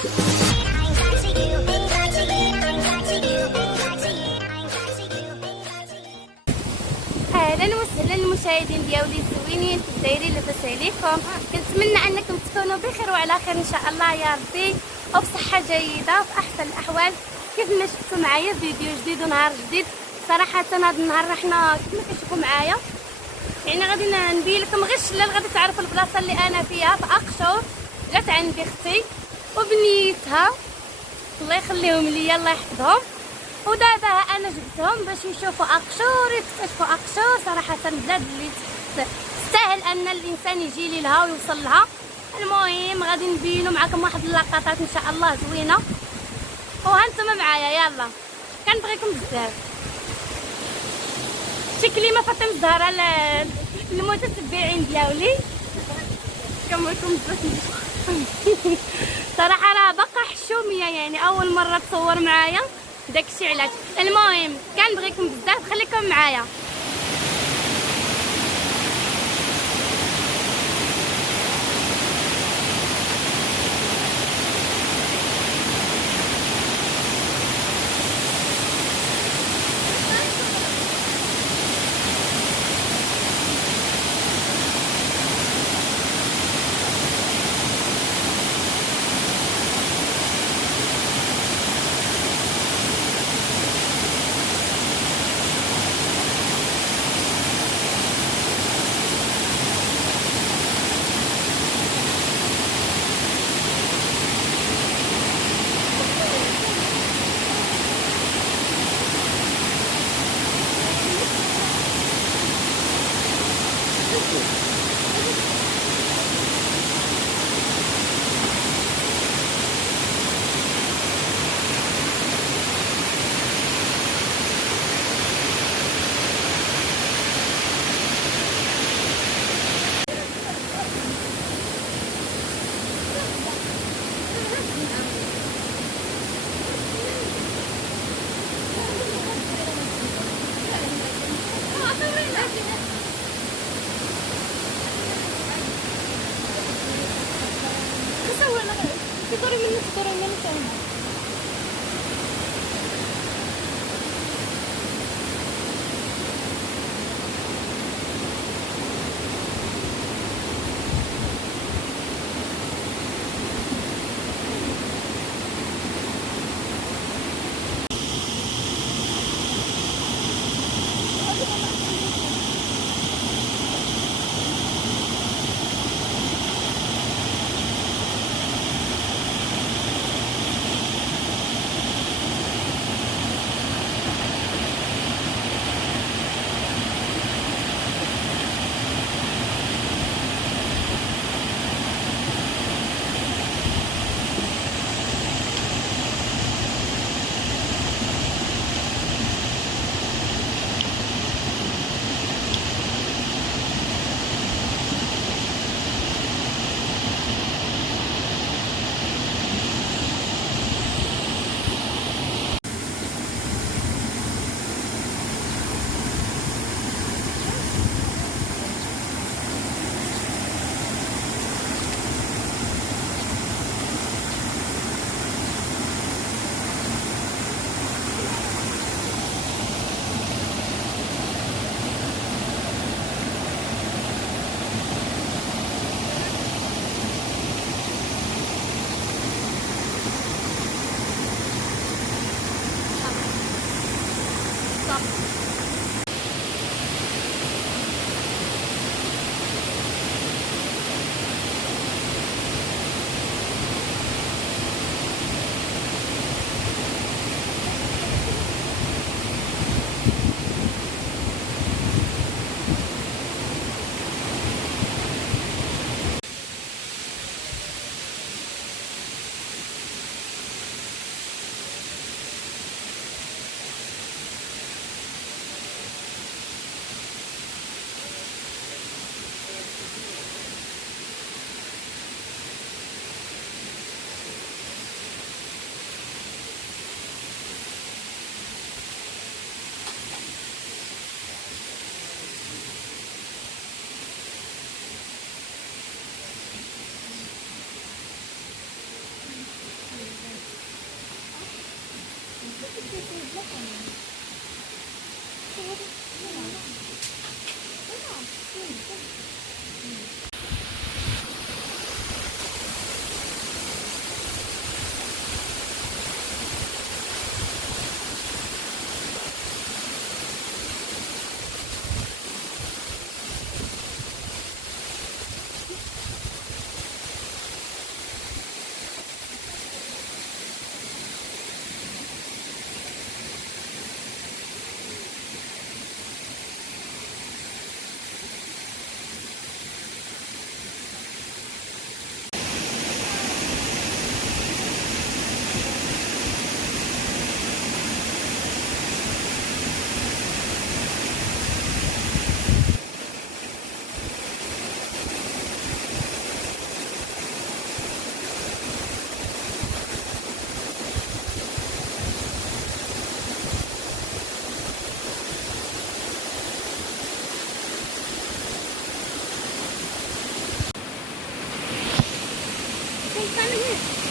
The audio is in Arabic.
اهلا وسهلا المشاهدين ديالي الزوينين دايرين لاباس عليكم. كنتمنى انكم تكونوا بخير وعلى خير ان شاء الله يا ربي وبصحه جيده في احسن الاحوال. كيف ما شفتوا معايا فيديو جديد ونهار جديد. صراحه هذا النهار رحنا كما كتشوفوا معايا، يعني غادي نبين لكم غير الشلال، غادي تعرفوا البلاصه اللي انا فيها في اقشور. جات عندي اختي وبنيتها الله يخليهم ليا الله يحفظهم، ودابا انا جبتهم باش يشوفوا اقشور، يكتشفوا اقشور. صراحه بلاد اللي تستاهل ان الانسان يجي لها ويوصل لها. المهم غادي نبينوا معكم واحد اللقطات ان شاء الله زوينه، وهانتوما معايا يلا. كنبغيكم بزاف. شكلي ما فاطمه الزهراء المتتبعين ديالي كنبغيكم بزاف. صراحه راه باقا حشوميه، يعني اول مره تصور معايا داكشي علاش. المهم كنبغيكم بزاف، خليكم معايا. تطوري مني كنت